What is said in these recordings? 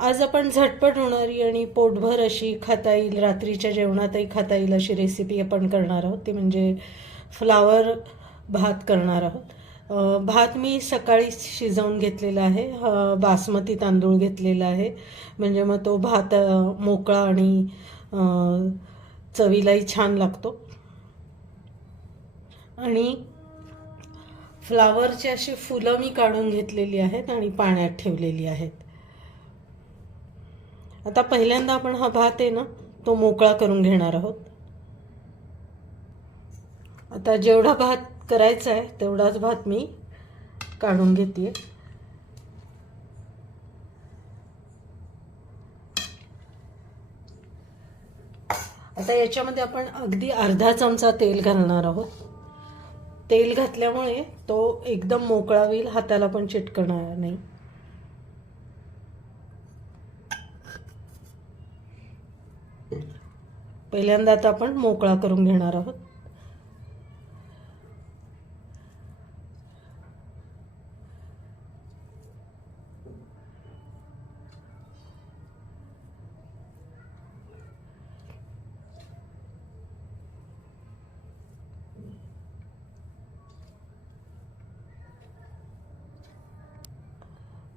आज आपण झटपट होणारी आणि पोटभर अशी खाता येईल रात्रीच्या जेवणातही खाता येईल अशी रेसिपी आपण करणार आहोत. ती म्हणजे फ्लावर भात करणार आहोत. भात मी सकाळी शिजवून घेतलेला आहे. बासमती तांदूळ घेतलेला आहे. म्हणजे मग तो भात मोकळा आणि चवीलाही छान लागतो. आणि फ्लावरची अशी फुलं मी काढून घेतलेली आहेत आणि पाण्यात ठेवलेली आहेत. आता पहिल्यांदा आपण हा भात आहे ना तो मोकळा करून घेणार आहोत. आता जेवढा भात करायचा आहे तेवढाच भात मी काढून घेते आता याच्यामध्ये आपण अगदी अर्धा चमचा तेल घालणार आहोत. तेल घातल्यामुळे तो एकदम मोकळा होईल हाताला पण चिटकणार नाही. पहिल्यांदा आता आपण मोकळा करून घेणार आहोत.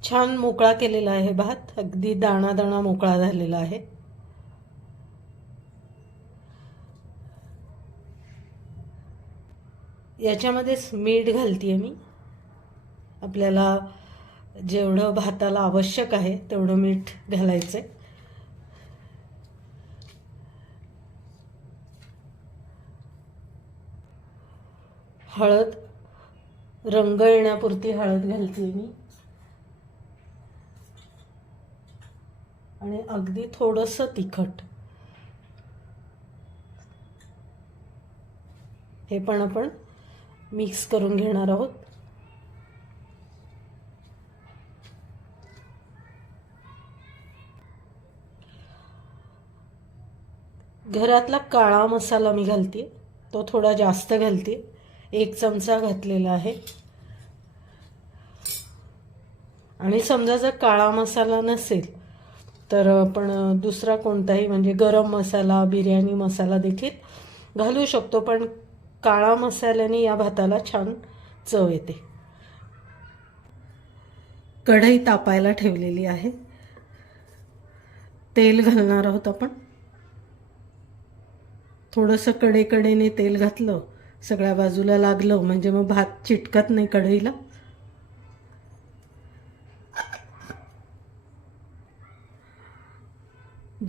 छान मोकळा केलेला आहे भात. अगदी दाणा दाणा मोकळा झालेला आहे. याच्यामध्येच मीठ घालते मी. आपल्याला जेवढं भाताला आवश्यक आहे तेवढं मीठ घालायचं आहे हळद रंग येण्यापुरती हळद घालते मी. आणि अगदी थोडंसं तिखट. हे पण आपण मिक्स करून घेणार आहोत. घरातला काळा मसाला मी घालते. तो थोडा जास्त घालते. एक चमचा घातलेला आहे. आणि समजा जर काळा मसाला नसेल तर आपण दुसरा कोणताही म्हणजे गरम मसाला बिर्याणी मसाला देखील घालू शकतो. पण काळा मसाल्याने या भाताला छान चव येते. कढई तापायला ठेवलेली आहे. तेल घालणार आहोत आपण. थोडंसं कडेकडेने तेल घातलं सगळ्या बाजूला लागलं म्हणजे मग भात चिटकत नाही कढईला.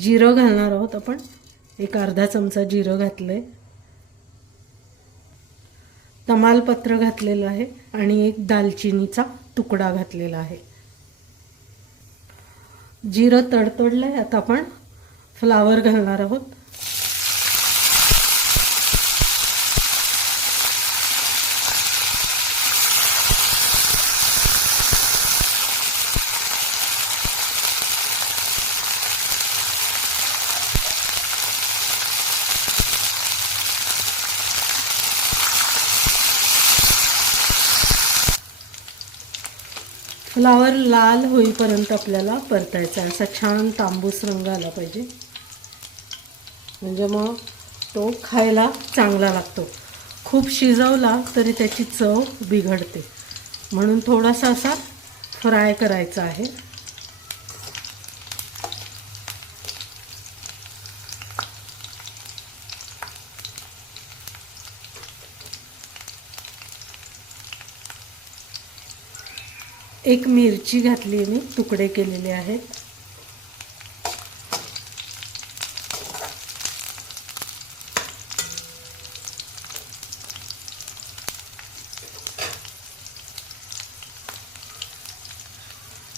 जिरं घालणार आहोत आपण. एक अर्धा चमचा जिरं घातलं आहे तमालपत्र घातलेलं आहे आणि एक दालचिनीचा तुकडा घातलेला आहे. जिरं तडतडलंय आता आपण फ्लावर घालणार आहोत. फ्लावर लाल होईपर्यंत आपल्याला परतायचा आहे. असा छान तांबूस रंग आला पाहिजे. म्हणजे मग तो खायला चांगला लागतो. खूप शिजवला तरी त्याची चव बिघडते. म्हणून थोडासा असा फ्राय करायचा आहे. एक मिरची घातली मी तुकडे केलेले आहेत.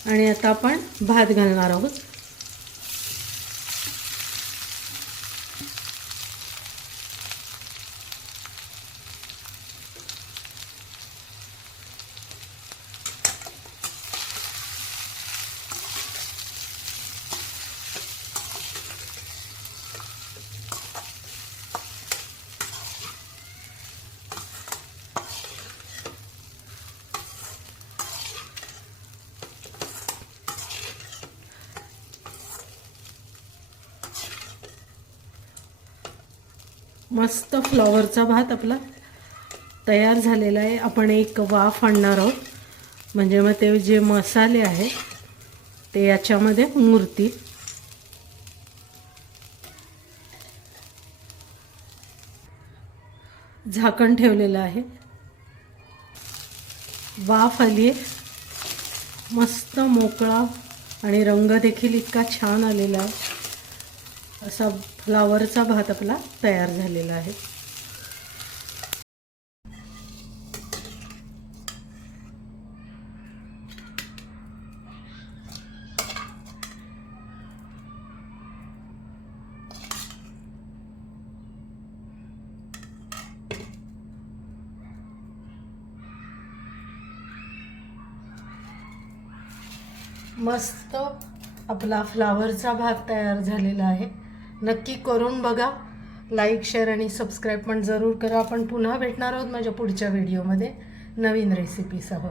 आणि आता आपण भात घालणार आहोत. मस्त फ्लॉवरचा भात आपला तयार झालेला आहे. आपण एक वाफ आणणार आहोत. म्हणजे मग ते जे मसाले आहेत ते याच्यामध्ये मूर्ती झाकण ठेवलेलं आहे. वाफ आली आहे. मस्त मोकळा आणि रंग देखील इतका छान आलेला आहे. असा फ्लावरचा भात आपला तयार झालेला आहे. मस्त आपला फ्लावरचा भात तयार झालेला आहे. नक्की करून बघा. लाईक शेअर आणि सबस्क्राईब पण जरूर करा. आपण पुन्हा भेटणार आहोत माझ्या पुढच्या व्हिडिओमध्ये नवीन रेसिपीसह